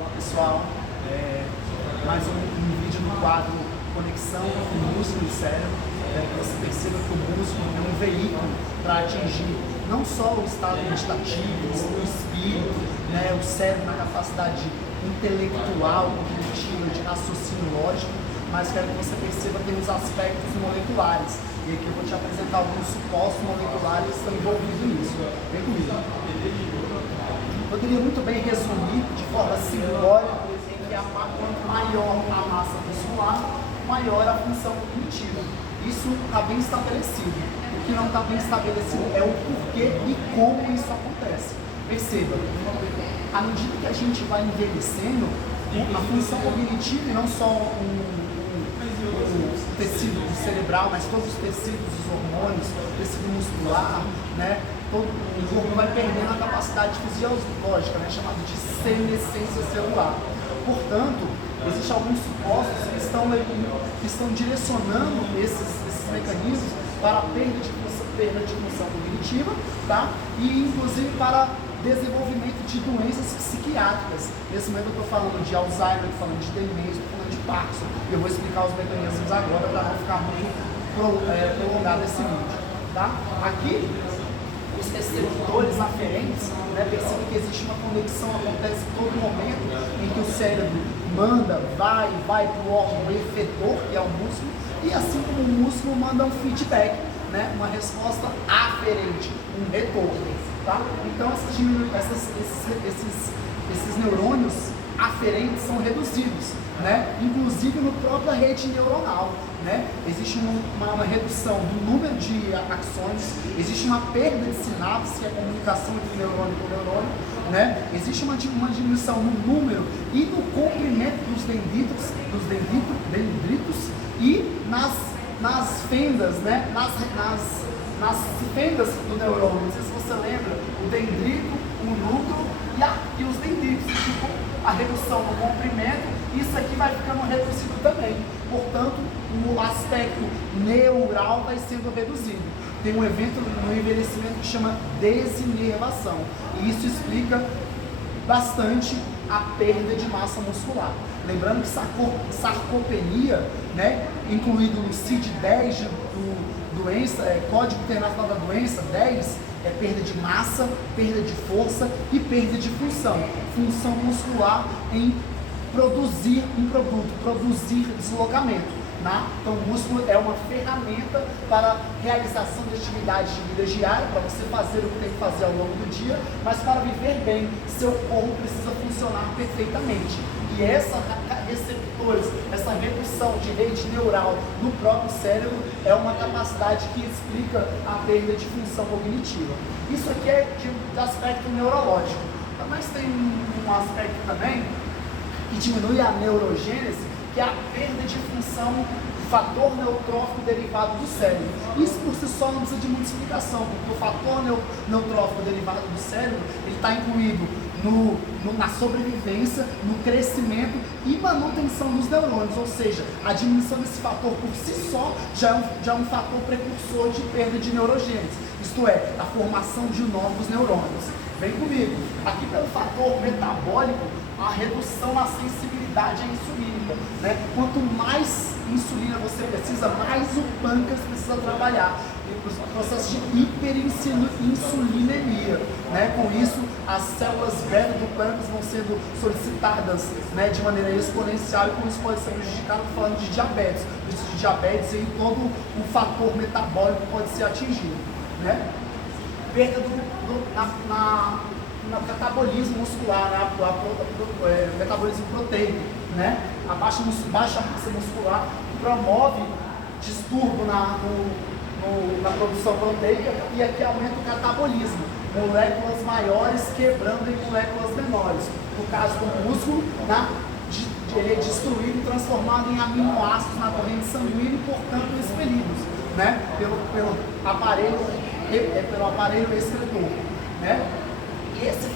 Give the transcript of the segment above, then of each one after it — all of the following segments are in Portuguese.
Olá pessoal, mais um vídeo no quadro Conexão Músculo e Cérebro. Que você perceba que o músculo é um veículo para atingir não só o estado meditativo, o espírito, né, o cérebro na capacidade intelectual, cognitiva, de raciocínio lógico, mas quero que você perceba que tem os aspectos moleculares. E aqui eu vou te apresentar alguns supostos moleculares que estão envolvidos nisso. Vem comigo. Poderia muito bem resumir de forma simbólica em que quanto maior a massa muscular, maior a função cognitiva. Isso está bem estabelecido. O que não está bem estabelecido é o porquê e como isso acontece. Perceba, à medida que a gente vai envelhecendo, a função cognitiva, e não só o tecido cerebral, mas todos os tecidos, os hormônios, o tecido muscular, né? Todo o corpo vai perdendo a capacidade fisiológica, né? Chamada de senescência celular. Portanto, existem alguns supostos que estão direcionando esses mecanismos para a perda de função cognitiva, tá? E inclusive para desenvolvimento de doenças psiquiátricas. Nesse momento eu estou falando de Alzheimer, estou falando de demência, estou falando de Parkinson. Eu vou explicar os mecanismos agora para não ficar muito prolongado esse vídeo. Tá? Aqui, os receptores aferentes, né, percebem que existe uma conexão, acontece em todo momento em que o cérebro manda, vai para o órgão efetor, que é o músculo, e assim como o músculo manda um feedback, né, uma resposta aferente, um retorno. Tá? Então esses neurônios aferentes são reduzidos, né? Inclusive no própria rede neuronal, né? Existe uma redução do número de axônios, existe uma perda de sinapse, que é a comunicação entre neurônio com neurônio, né? Existe uma diminuição no número e no comprimento dos dendritos e nas fendas, né? Nas fendas do neurônio. Não sei se você lembra, o dendrito, o núcleo e os dendritos. Tipo, a redução no comprimento, isso aqui vai ficando reduzido também. Portanto, o aspecto neural vai sendo reduzido. Tem um evento no envelhecimento que chama desinervação. E isso explica bastante a perda de massa muscular. Lembrando que sarcopenia, né, incluído no CID-10 doença, Código Internacional da Doença 10, é perda de massa, perda de força e perda de função. Função muscular em produzir um produto, produzir deslocamento. Né? Então o músculo é uma ferramenta para realização de atividades de vida diária, para você fazer o que tem que fazer ao longo do dia, mas para viver bem, seu corpo precisa funcionar perfeitamente. E receptores, essa redução de rede neural no próprio cérebro é uma capacidade que explica a perda de função cognitiva. Isso aqui é de aspecto neurológico, mas tem um aspecto também que diminui a neurogênese, que é a perda de função do fator neutrófico derivado do cérebro. Isso por si só não precisa de muita explicação, porque o fator neutrófico derivado do cérebro ele está incluído na sobrevivência, no crescimento e manutenção dos neurônios, ou seja, a diminuição desse fator por si só já é um fator precursor de perda de neurogênese, isto é, a formação de novos neurônios. Vem comigo, aqui pelo fator metabólico, a redução na sensibilidade à insulínica, né? Quanto mais insulina você precisa, mais o pâncreas precisa trabalhar. O processo de hiperinsulinemia, né? Com isso, as células beta do pâncreas vão sendo solicitadas, né, de maneira exponencial e com isso pode ser prejudicado, falando de diabetes. De diabetes e todo o fator metabólico pode ser atingido, né? Perda no catabolismo muscular, né? Metabolismo proteico, né? A baixa massa muscular promove distúrbio na produção proteica e aqui aumenta o catabolismo, moléculas maiores quebrando em moléculas menores. No caso do músculo, né? Ele é destruído e transformado em aminoácidos na corrente sanguínea e, portanto, expelidos, né? pelo aparelho excretor, né? E esse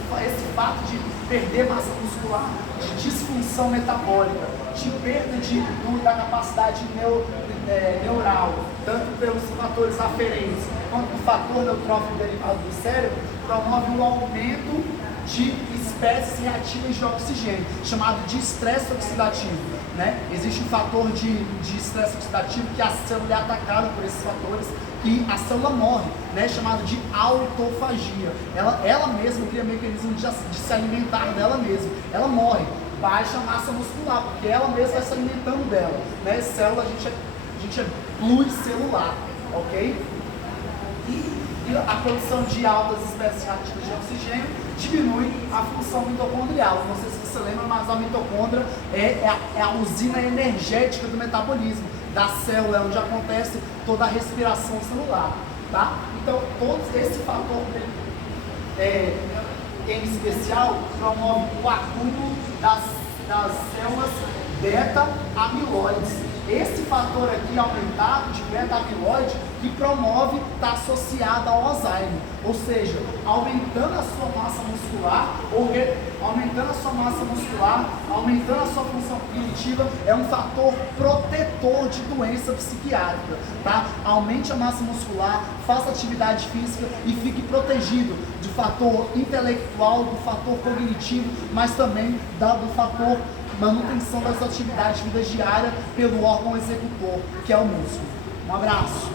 fato de perder massa muscular, de disfunção metabólica, de perda da capacidade neural, tanto pelos fatores aferentes quanto o fator neutrófico derivado do cérebro, promove o aumento de espécies reativas de oxigênio, chamado de estresse oxidativo, né? Existe um fator de estresse oxidativo que a célula é atacada por esses fatores e a célula morre, né? Chamado de autofagia. Ela mesma cria mecanismo de se alimentar dela mesma. Ela morre, baixa massa muscular, porque ela mesma vai se alimentando dela, né? Célula, a gente é pluricelular, ok? E a produção de altas espécies reativas de oxigênio diminui a função mitocondrial. Não sei se você lembra, mas a mitocôndria é a usina energética do metabolismo da célula, onde acontece toda a respiração celular, tá? Então, todo esse fator em especial promove o acúmulo das células beta-amiloides. Esse fator aqui aumentado de beta-amiloide que promove, está associado ao Alzheimer, ou seja, aumentando a sua massa muscular, aumentando a sua função cognitiva, é um fator protetor de doença psiquiátrica, tá? Aumente a massa muscular, faça atividade física e fique protegido do fator intelectual, do fator cognitivo, mas também do fator manutenção das atividades de vida diária pelo órgão executor, que é o músculo. Um abraço!